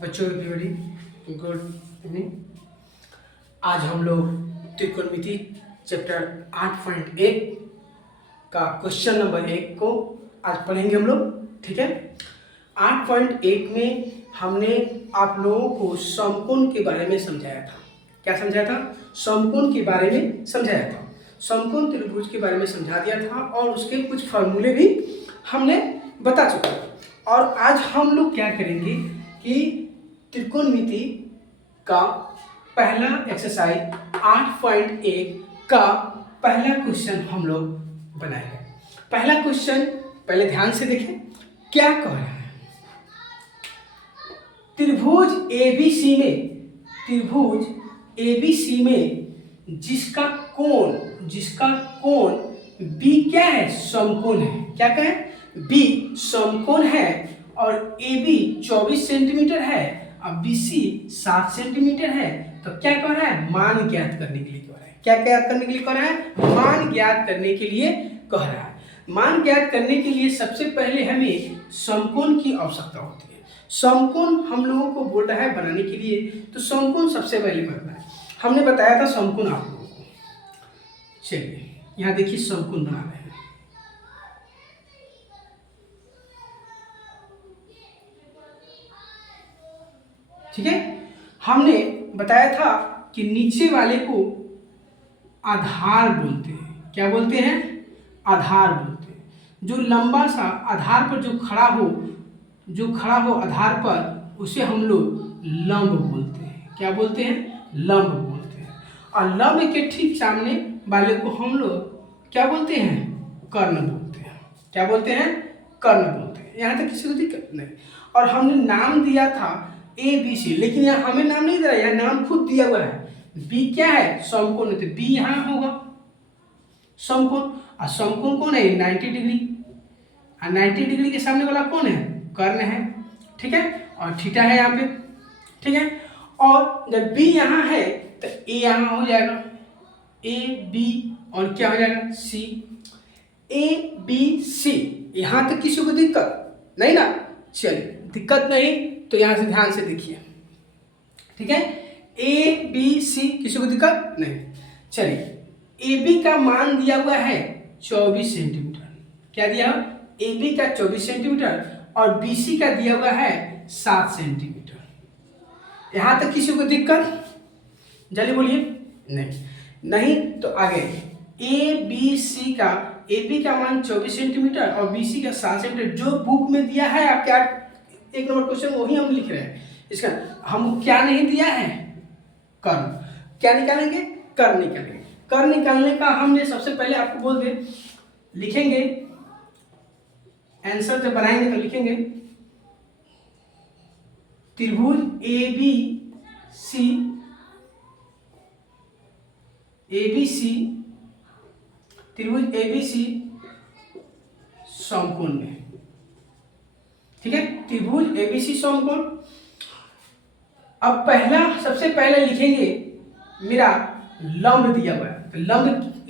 बच्चों everybody good evening. आज हम लोग त्रिकोणमिति चैप्टर 8.1 का क्वेश्चन नंबर 1 को आज पढ़ेंगे हम लोग। ठीक है, 8.1 में हमने आप लोगों को समकोण के बारे में समझाया था। क्या समझाया था? समकोण के बारे में समझाया था। समकोण त्रिभुज के बारे में समझा दिया था और उसके कुछ फॉर्मूले भी हमने बता चुके हैं। और आज हम लोग क्या करेंगे कि त्रिकोणमिति का पहला एक्सरसाइज 8.1 का पहला क्वेश्चन हम लोग बनाएंगे। पहला क्वेश्चन पहले ध्यान से देखें, क्या कह रहा है। त्रिभुज एबीसी में जिसका कोण बी क्या है? समकोण है। क्या कहें? बी समकोण है और AB 24 सेंटीमीटर है और BC 7 सेंटीमीटर है। तो क्या कर रहा है? मान ज्ञात करने के लिए कह रहा है। क्या ज्ञात करने के लिए कह रहा है? मान ज्ञात करने के लिए कह रहा है। मान ज्ञात करने के लिए सबसे पहले हमें समकोण की आवश्यकता होती है। समकोण हम लोगों को बोल रहा है बनाने के लिए, तो समकोण सबसे पहले बनना है। हमने बताया था समकोण आप लोगों को। चलिए यहाँ देखिए समकोण बना रहे हैं। ठीक है, हमने बताया था कि नीचे वाले को आधार बोलते हैं। क्या बोलते हैं? आधार बोलते हैं। जो लंबा सा आधार पर जो खड़ा हो आधार पर, उसे हम लोग लंब बोलते हैं। क्या बोलते हैं? लंब बोलते हैं। और लंब के ठीक सामने वाले को हम लोग क्या बोलते हैं? कर्ण बोलते हैं। क्या बोलते हैं? कर्ण बोलते हैं। यहाँ तक किसी को दिक्कत नहीं। और हमने नाम दिया था ABC, लेकिन यहाँ हमें नाम नहीं दिया, यहाँ नाम खुद दिया हुआ है। B क्या है? समकोण है, तो B यहाँ होगा समकोण। और समकोण कौन है? 90 डिग्री। और 90 डिग्री के सामने वाला कौन है? कर्ण है। ठीक है, और थीटा है यहाँ पे। ठीक है, और जब B यहाँ है तो A यहाँ हो जाएगा, AB और क्या हो जाएगा? C। ABC। यहाँ तक किसी को दिक्कत नहीं ना? चलिए, दिक्कत नहीं तो यहाँ से ध्यान से देखिए। ठीक है, ABC किसी को दिक्कत नहीं। चलिए, AB का मान दिया हुआ है 24 सेंटीमीटर। क्या दिया? AB का 24 सेंटीमीटर और BC का दिया हुआ है 7 सेंटीमीटर। यहाँ तक किसी को दिक्कत? जल्दी बोलिए। नहीं तो आगे AB का मान 24 सेंटीमीटर और BC का 7 सेंटीमीटर। जो बुक में दिया है आपके 1 नंबर क्वेश्चन वही हम लिख रहे हैं। इसका हम क्या नहीं दिया है? कर्ण। क्या निकालेंगे? कर्ण निकालेंगे। कर्ण निकालने का हमने सबसे पहले आपको बोल दे, लिखेंगे आंसर जब बनाएंगे तो लिखेंगे त्रिभुज ABC समकोण में। ठीक है, त्रिभुज ABC समकोण। अब सबसे पहले लिखेंगे मेरा लंब दिया हुआ है। तो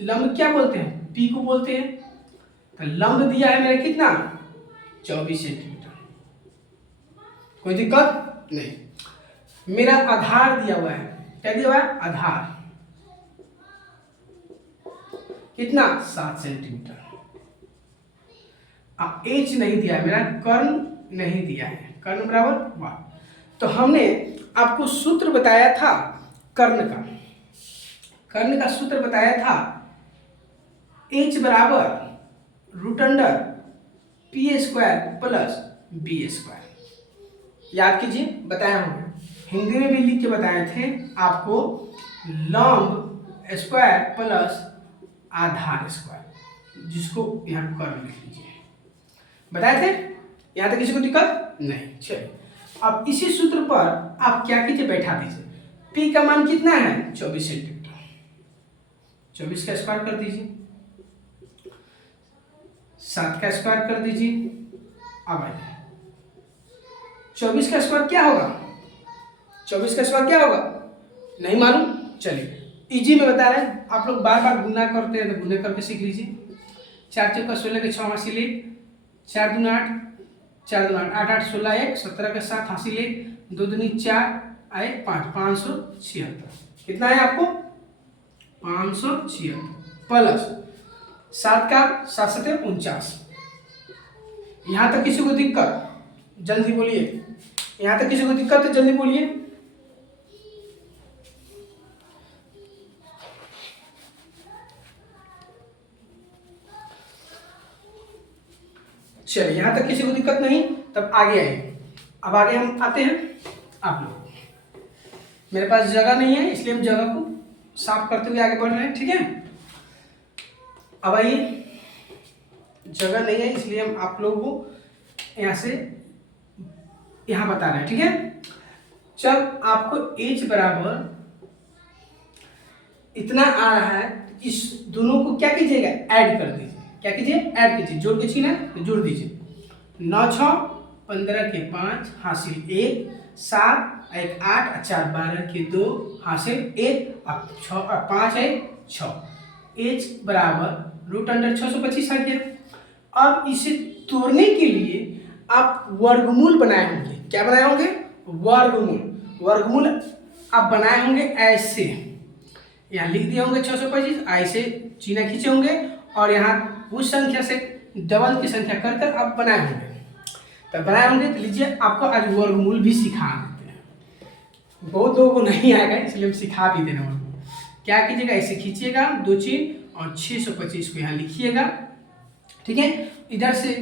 लंब क्या बोलते हैं? P को बोलते हैं। तो लंब दिया है मेरा कितना? 24 सेंटीमीटर। कोई दिक्कत नहीं। मेरा आधार दिया हुआ है। क्या दिया हुआ है? आधार कितना? 7 सेंटीमीटर। अब H नहीं दिया है मेरा, कर्ण नहीं दिया है। कर्ण बराबर 1। तो हमने आपको सूत्र बताया था कर्ण का सूत्र बताया था H बराबर √P² प्लस B²। याद कीजिए, बताया हूँ, हिंदी में भी लिख के बताए थे आपको, लंब स्क्वायर प्लस आधार स्क्वायर, जिसको यहाँ कर्ण लिख लीजिए। बताए थे? यहाँ तक किसी को दिक्कत नहीं। चलिए, अब इसी सूत्र पर आप क्या कीजिए? बैठा दीजिए। P का मान कितना है? 24 सेंटीमीटर। 24 का स्क्वायर कर दीजिए, 7 का स्क्वायर कर दीजिए। अब आइए, 24 का स्क्वायर क्या होगा? 24 का स्क्वायर क्या होगा? नहीं मालूम? चलिए, इजी में बता रहे हैं। आप लोग बार बार गुना करते हैं तो गुना करके सीख लीजिए। 4 चौका 16 के 6 हासिल 4 दूना 8 4 दूनी 8, 8 16 1, 17 के 7 हासिल 1, 2 दूनी 4 1 5, 576। कितना है आपको? 576 प्लस 7 का 7 7 49। यहाँ तक किसी को दिक्कत? जल्दी बोलिए। यहाँ तक किसी को दिक्कत है? जल्दी बोलिए। चलिए, यहाँ तक किसी को दिक्कत नहीं, तब आगे आइए। अब आगे हम आते हैं। आप लोग, मेरे पास जगह नहीं है इसलिए हम जगह को साफ करते हुए आगे बढ़ रहे हैं, ठीक है। अब आइए, जगह नहीं है इसलिए हम आप लोगों को यहाँ से यहाँ बता रहे हैं, ठीक है। जब आपको h बराबर इतना आ रहा है, इस दोनों को क्या कीजिएगा? ऐड कर दीजिए। क्या कीजिए? ऐड कीजिए। जोड़ के छीना तो जोड़ दीजिए। 9 6 15 के 5 हासिल 1, 7 1 8 4 12 के 2 हासिल 1, अब 6 5 1 6। h बराबर रूट अंडर 625 आ गया। अब इसे तोड़ने के लिए आप वर्गमूल बनाए होंगे। क्या बनाए होंगे? वर्गमूल। वर्गमूल आप बनाए होंगे ऐसे, यहाँ लिख दिए होंगे 625, ऐसे चिन्ह खींचे होंगे और यहाँ उस संख्या से डबल की संख्या कर कर आप बनाए होंगे। तो बनाए होंगे तो लीजिए, आपको आज वर्गमूल भी सिखा देते हैं। बहुत लोगों को नहीं आएगा इसलिए हम सिखा भी दे रहे हैं। क्या कीजिएगा? ऐसे खींचिएगा 2 चिन्ह और 625 को यहाँ लिखिएगा, ठीक है। इधर से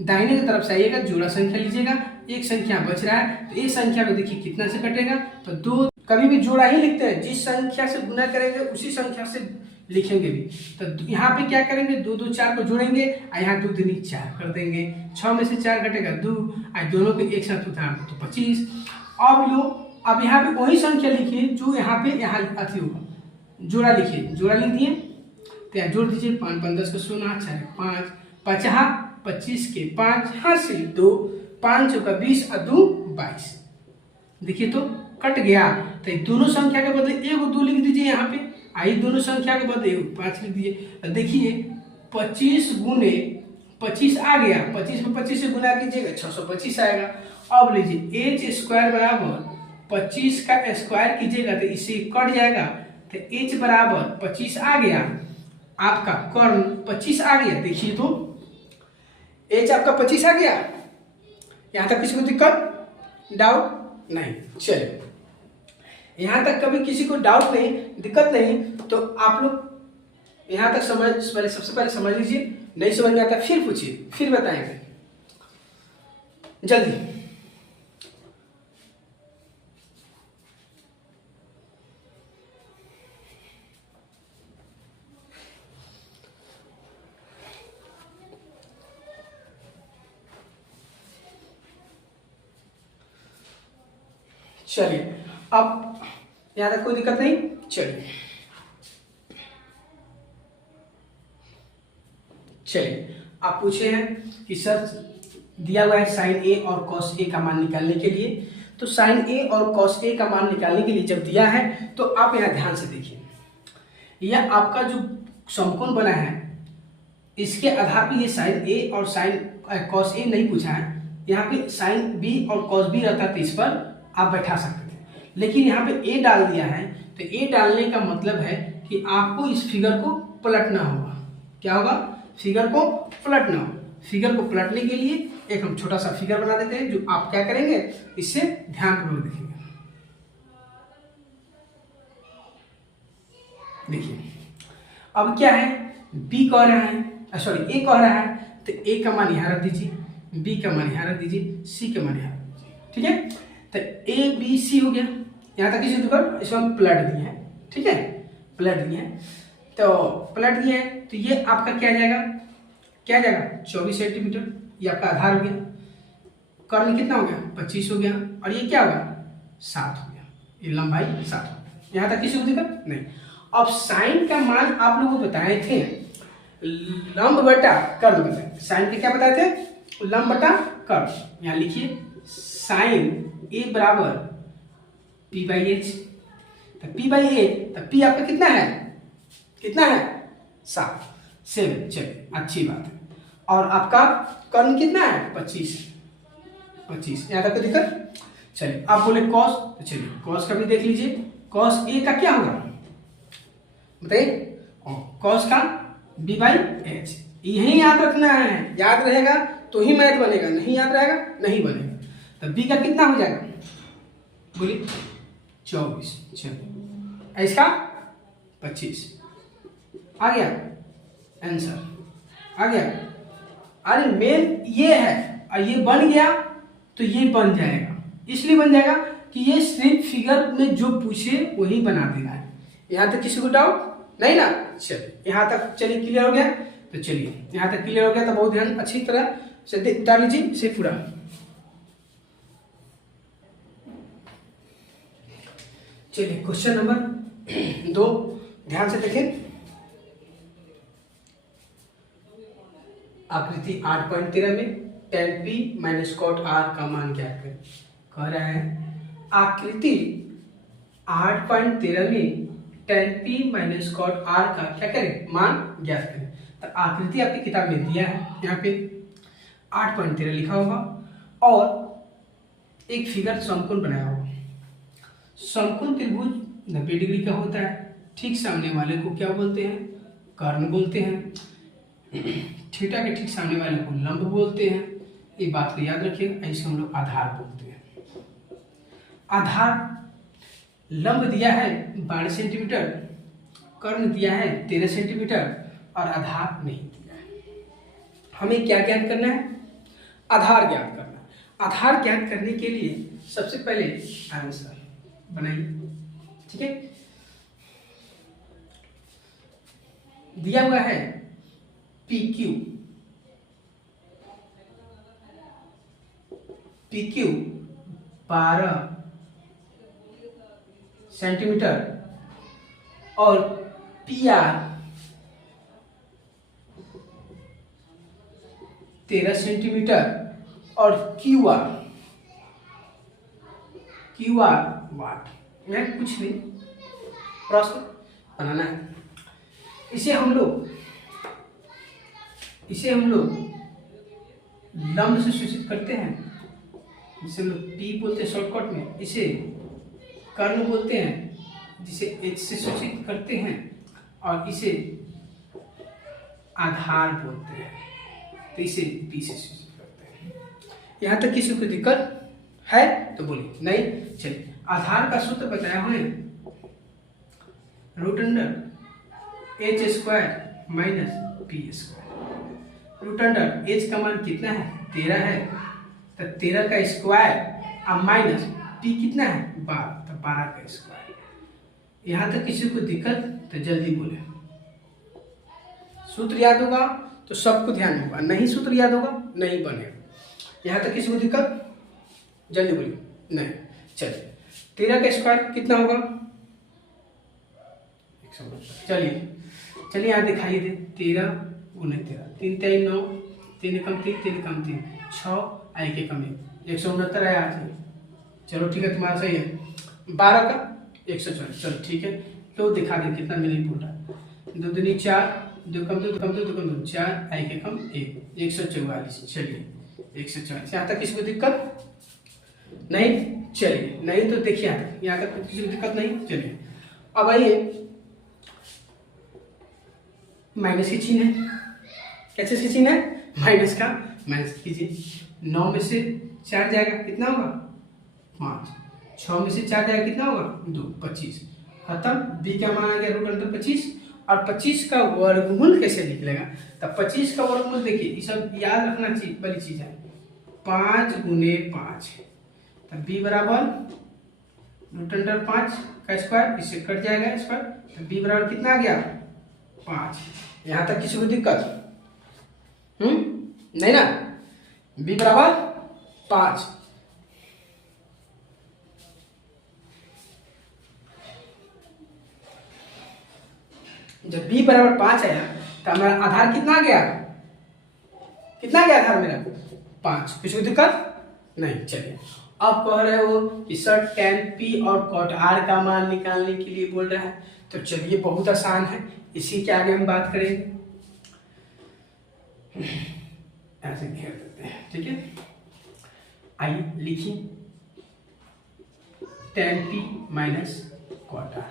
दाहिने की तरफ से आइएगा, जोड़ा संख्या लीजिएगा। एक संख्या बच रहा है तो इस संख्या को देखिए कितना से कटेगा, तो 2। कभी भी जोड़ा ही लिखते हैं, जिस संख्या से गुना करेंगे उसी संख्या से लिखेंगे भी। तो यहाँ पे क्या करेंगे? 2 2 4 को जोड़ेंगे और यहाँ 2 दूनी 4 कर देंगे। 6 में से 4 घटेगा 2 और दोनों को एक साथ उतार तो 25। अब लो, अब यहाँ पे वही संख्या लिखिए जो यहाँ पे यहाँ अति होगा। जोड़ा लिखिए, जोड़ा लिख दिए तो यहाँ जोड़ दीजिए। 5 5 10 का 16, 4 5 5 25 के 5 हासिल 2, 5 का 20 और 2 22। देखिए तो कट गया। तो दोनों संख्या के बदले 1 और 2 लिख दीजिए यहाँ पे। आई दोनों संख्या के बदले 5 लिख दीजिए। देखिए 25 गुने 25 आ गया। 25 में 25 से गुना कीजिएगा 625 आएगा। अब लीजिए h स्क्वायर बराबर 25 का स्क्वायर कीजिएगा तो इससे कट जाएगा। तो h बराबर 25 आ गया। आपका कर्ण 25 आ गया। देखिए तो h आपका 25 आ गया। यहाँ तक किसी को दिक्कत, डाउट नहीं? चलिए, यहाँ तक कभी किसी को डाउट नहीं, दिक्कत नहीं, तो आप लोग यहाँ तक सबसे पहले समझ लीजिए। नहीं समझ में आता फिर पूछिए, फिर बताएंगे जल्दी। चलिए, अब यहाँ तक कोई दिक्कत नहीं। चलिए आप पूछे हैं कि सर दिया हुआ है साइन ए और कॉस ए का मान निकालने के लिए। तो साइन ए और कॉस ए का मान निकालने के लिए जब दिया है तो आप यहाँ ध्यान से देखिए, यह आपका जो समकोण बना है इसके आधार पर ये साइन ए और साइन कॉस ए नहीं पूछा है। यहाँ पे साइन बी और कॉस बी रहता तो इस पर आप बैठा सकते थे, लेकिन यहाँ पे ए डाल दिया है। तो ए डालने का मतलब है कि आपको इस फिगर को पलटना होगा। क्या होगा? फिगर को पलटना होगा। फिगर को पलटने के लिए एक हम छोटा सा फिगर बना देते हैं, जो आप क्या करेंगे, इससे ध्यानपूर्वक देखेंगे। देखिए अब क्या है, बी कह रहा है, सॉरी ए कह रहा है, तो ए का मान यहाँ रख दीजिए, बी का मान यहाँ रख दीजिए, सी का मान यहाँ रख दीजिए। ठीक है, तो ए बी सी हो गया। यहाँ तक किसी दुकान इसको हम पलट दिए हैं। ठीक है, पलट दिए हैं, तो पलट दिए हैं तो ये आपका क्या जाएगा, क्या जाएगा 24 सेंटीमीटर। ये आपका आधार हो गया। कर्ण कितना हो गया 25 हो गया, और ये क्या होगा 7 हो गया। ये लंबाई 7 हो गया। यहाँ तक किसी को दिक्कत नहीं। अब साइन का मान आप लोगों को बताए थे लंब बटा कर्ण बताए। साइन के क्या बताए थे, लंब बटा कर्ण। यहाँ लिखिए साइन ए बराबर पी बाई एच। तो पी बाई एच, तो पी आपका कितना है, कितना है 7 चलिए अच्छी बात है। और आपका कर्ण कितना है 25, 25। यहाँ तक कोई दिक्कत? चलिए आप बोले कॉस, तो चलिए कॉस का भी देख लीजिए। कॉस ए का क्या होगा बताइए? कॉस का b बाई एच। यही याद रखना है, याद रहेगा तो ही मैथ बनेगा, नहीं याद रहेगा नहीं बनेगा। तो b का कितना हो जाएगा बोलिए? 24। चलिए इसका 25 आ गया आंसर, आ गया। अरे मेन ये है और ये बन गया तो ये बन जाएगा, इसलिए बन जाएगा कि ये सिर्फ फिगर में जो पूछे वही बना देना है। यहाँ तक किसी को डाउट नहीं ना? चलिए यहाँ तक चलिए क्लियर हो गया। तो चलिए यहाँ तक क्लियर हो गया तो बहुत ध्यान अच्छी तरह से उतार लीजिए इसे पूरा। चलिए क्वेश्चन नंबर 2 ध्यान से देखें। आकृति 8.13 में tan p minus cot r का मान ज्ञात करें। कह रहा है आकृति 8.13 में tan p minus cot r का क्या करें? मान ज्ञात करें। तो आकृति आपकी किताब में दिया है, यहाँ पे 8.13 लिखा होगा और एक फिगर समकोण बनाया होगा। समकोण त्रिभुज 90 डिग्री का होता है। ठीक सामने वाले को क्या बोलते हैं? कर्ण बोलते हैं। थीटा के ठीक सामने वाले को लंब बोलते हैं। ये बात को याद रखिएगा। ऐसे हम लोग आधार बोलते हैं। आधार लंब दिया है 12 सेंटीमीटर, कर्ण दिया है 13 सेंटीमीटर और आधार नहीं दिया है। हमें क्या ज्ञात करना है? आधार ज्ञात करना है। आधार ज्ञात करने के लिए सबसे पहले आंसर बनाइए, ठीक है। दिया हुआ है PQ, PQ 12 सेंटीमीटर और PR 13 सेंटीमीटर और QR वाट। मैं कुछ नहीं, प्रश्न बनाना है। इसे हम लोग लंब से सूचित करते हैं, जिसे हम लोग P बोलते हैं शॉर्टकट में। इसे कर्ण बोलते हैं, जिसे H से सूचित करते हैं, और इसे आधार बोलते हैं, तो इसे P से सूचित करते हैं। यहाँ तक किसी को दिक्कत है तो बोलिए, नहीं? चलिए आधार का सूत्र बताया हुआ है √h² माइनस p²। √h का मान कितना है? 13 है, तो 13 का स्क्वायर अब माइनस p कितना है? 12, तो 12 का स्क्वायर। यहाँ तक किसी को दिक्कत तो जल्दी बोले। सूत्र याद होगा तो सबको ध्यान होगा, नहीं सूत्र याद होगा नहीं बनेगा। यहाँ तक किसी को दिक्कत जल्दी बोलिए। नहीं, चलिए 13 का स्क्वायर कितना होगा? 172। चलिए यहाँ दिखाइए दे। 13 गुने 13, 3 3 9, 3 कम 3, 3 कम 3, 6 आई के कम 169 है आज। चलो ठीक है, तुम्हारा सही है। 12 का 140, चलो ठीक है। तो दिखा दे कितना मिली पूरा। 2 दूनी 4, 2 कम 2, 2 कम 2, 2 कम 2, 4 आई के कम 1, 144। चलिए 144। यहाँ तक किसी को दिक्कत नहीं? चलिए नहीं तो देखिए यहाँ तक किसी को दिक्कत नहीं। चलिए अब आइए माइनस की चिन्ह है। कैसे की चिन्ह है? माइनस का माइनस कीजिए। 9 में से 4 जाएगा कितना होगा? 5। 6 में से 4 जाएगा कितना होगा? 2, 25। खत्म। b का मान आ गया √25। और 25 का वर्गमूल कैसे निकलेगा? तब 25 का वर्गमूल देखिए, ये सब याद रखना चाहिए वाली चीज है। 5 गुने 5, तब b बराबर √5 का स्क्वायर, इससे कट जाएगा स्क्वायर, तो b बराबर कितना आ गया? 5। यहाँ तक किसी को दिक्कत नहीं ना? b बराबर 5। जब b बराबर 5 आया तो हमारा आधार कितना गया? कितना गया आधार मेरा? 5। किसी को दिक्कत नहीं? चलिए अब कह रहे हो कि सर tan p और cot r का मान निकालने के लिए बोल रहा है, तो चलिए बहुत आसान है, इसी के आगे हम बात करेंगे। ऐसे घेर देते हैं, ठीक है। आइए लिखिए tan p minus cot r।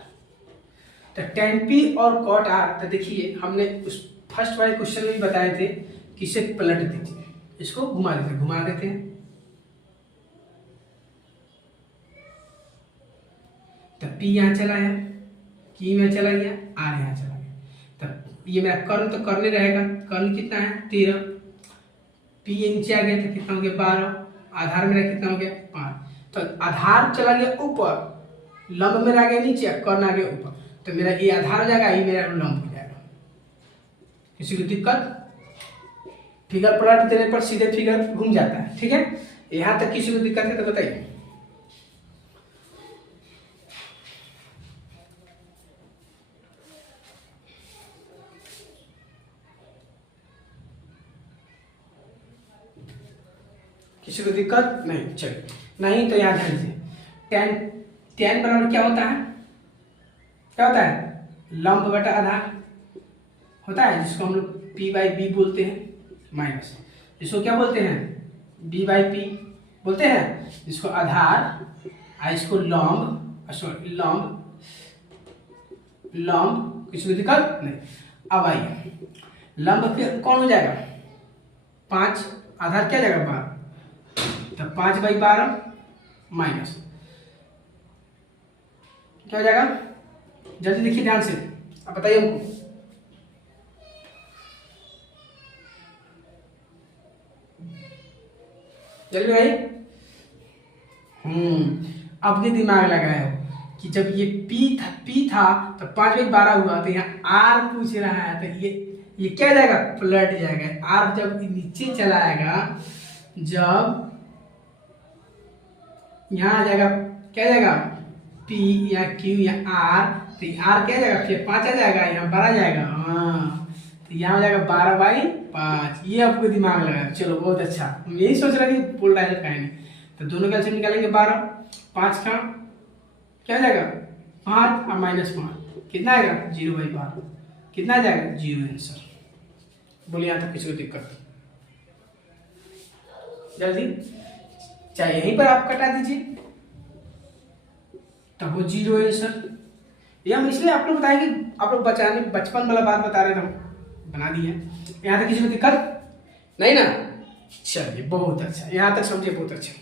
तो tan p और cot r, तो देखिए हमने उस फर्स्ट वाले क्वेश्चन में भी बताए थे कि इसे पलट दीजिए, इसको घुमा देते हैं। तो p यहाँ चला गया, q में चला गया, r यहाँ चला गया। तो ये मेरा कर्ण तो करने रहेगा, कर्ण कितना है 13, p नीचे आ गया तो कितना हो गया 12, आधार मेरा कितना हो गया 5। तो आधार चला गया ऊपर, लंब मेरा आ गया नीचे, कर्ण आ गया ऊपर, तो मेरा ये आधार हो जाएगा, ये मेरा लंब हो जाएगा। किसी को दिक्कत? फिगर पलट देने पर सीधे फिगर घूम जाता है, ठीक है। यहाँ तक किसी को दिक्कत है तो बताइए। किसी को दिक्कत नहीं? चलिए, नहीं तो यहाँ ध्यान दीजिए, tan बराबर क्या होता है? क्या होता है? लंब बटा आधार होता है, जिसको हम लोग p/b बोलते हैं, माइनस जिसको क्या बोलते हैं b/p बोलते हैं, जिसको आधार, इसको लंब, सॉरी लंब। किसी को दिक्कत नहीं? अब आइए, लंब कौन हो जाएगा 5, आधार क्या जाएगा 12, तो 5/12 माइनस क्या हो जाएगा? जल्दी देखिए ध्यान से, अब बताइए हमको। जल्दी भाई। अपने दिमाग लगाए हो कि जब ये P था तो 5/12 हुआ, तो यहाँ R पूछ रहा है, तो ये क्या जाएगा? पलट जाएगा। R जब नीचे चला आएगा, जब यहाँ आ जाएगा, क्या जाएगा P या Q या R, तो R क्या जाएगा? फिर 5 आ जाएगा, यहाँ 12 जाएगा, हाँ, तो यहाँ हो जाएगा 12/5। ये आपको दिमाग लगा, चलो बहुत अच्छा। हम यही सोच रहे कि बोल रहा है कहीं नहीं। तो दोनों का एलसीएम निकालेंगे 12, 5 का क्या हो जाएगा 5 और -5 कितना आएगा 0/12, कितना आ जाएगा 0 आंसर। बोलिए यहाँ तक किसी को दिक्कत? जल्दी, चाहे यहीं पर आप कटा दीजिए तब वो 0 आंसर। ये हम इसलिए आप लोग बताएं कि आप लोग बचपन वाला बात बता रहे थे, हम बना दिए। यहाँ तक किसी को दिक्कत नहीं ना? चलिए बहुत अच्छा, यहाँ तक समझिए बहुत अच्छा।